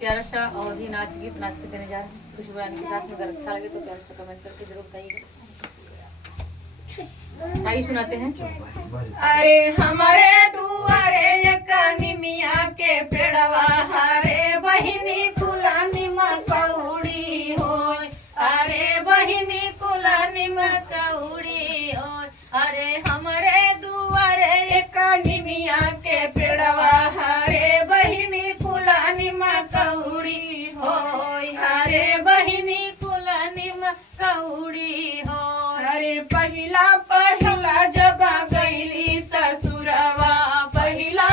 प्यारा सा अवधि नाच गीत नाच के देने जा रहे हैं खुशबू बयान के साथ में। अगर अच्छा लगे तो प्यार से कमेंट करके जरूर बताइएगा। आइए सुनाते हैं। अरे हमारे दुआरे एक निमिया के पेड़वा हरे बहिनी कुला निमा कौड़ी होय। अरे बहिनी कुला निमा कौड़ी होय। अरे हमारे दुआरे एक निमिया के पेड़वा हरे बहिनी कुला निमा कौड़ी होय। अरे बहिनी कुला निमा कौड़ी होय। अरे पहिला जब गईली ससुरवा पहिला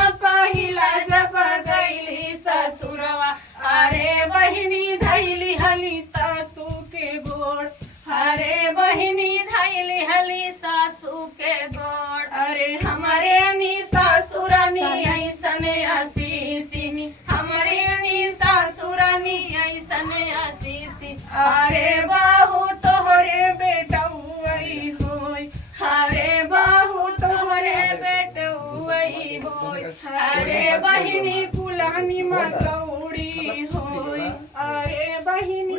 जब गईली ससुरवा अरे बहिनी धैली हली सासू के गोड़। अरे बहिनी धैली हली सासू के गोड़। अरे हमारे नी ससुरानी ऐसन आशीषिनी हमारे नी ससुरानी ऐसन आशीषी। अरे बाहू तोहरे बेटा होय। अरे बाहू तोहरे बेटे हुई होय। अरे बहिनी कुलानी मकौड़ी होय। अरे बहिनी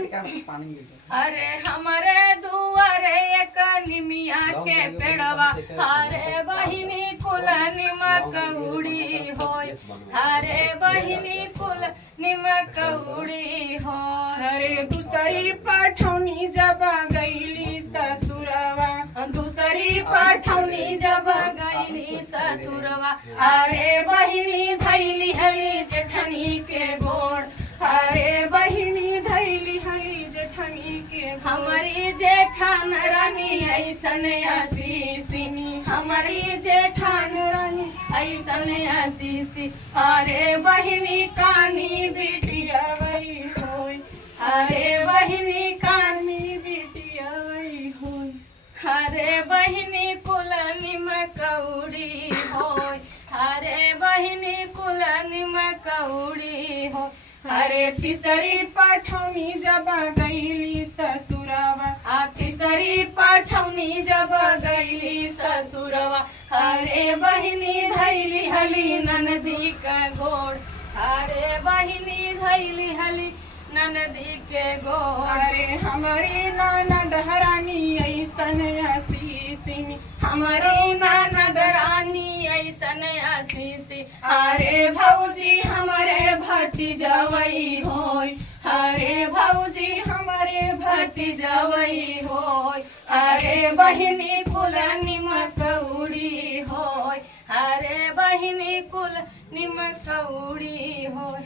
अरे हमारे दुआरे एक निमिया के पेड़वा अरे बहिनी कुलानी मकौड़ी होय। अरे बहिनी कुलानी मकौड़ी होय। अरे दूसरी पठौनी जब गईली ससुरवा दूसरी पठौनी जब गईली ससुरवा अरे बहिनी धैली हली जेठनी के गोड़। अरे बहिनी धैली हली जेठनी के हमारी जेठान रानी ऐसन आशीषिनी हमारी जेठान रानी ऐसन आशीषी। अरे बहिनी कानी बिटिया वही होय। अरे बहिनी कानी बिटिया वही होय। अरे बहिनी कुलानी मकौड़ी होय। अरे बहिनी कुलानी मकौड़ी होय। अरे तीसरी पठौनी जब गईली ससुरवा तीसरी पठौनी जब गईली ससुरवा अरे बहिनी धैली हली ननदी का गोड़। अरे बहिनी धैली हली ननदी के गोड़। अरे हमारी ननद रानी ऐसन आशीषिनी हमारी ननद रानी ऐसन आशीषी। अरे भौजी हमारे भतीजवई होय। अरे भौजी हमारे भतीजवई होय। अरे बहिनी कुलानी मकौड़ी होय। अरे बहिनी कुलानी मकौड़ी होय।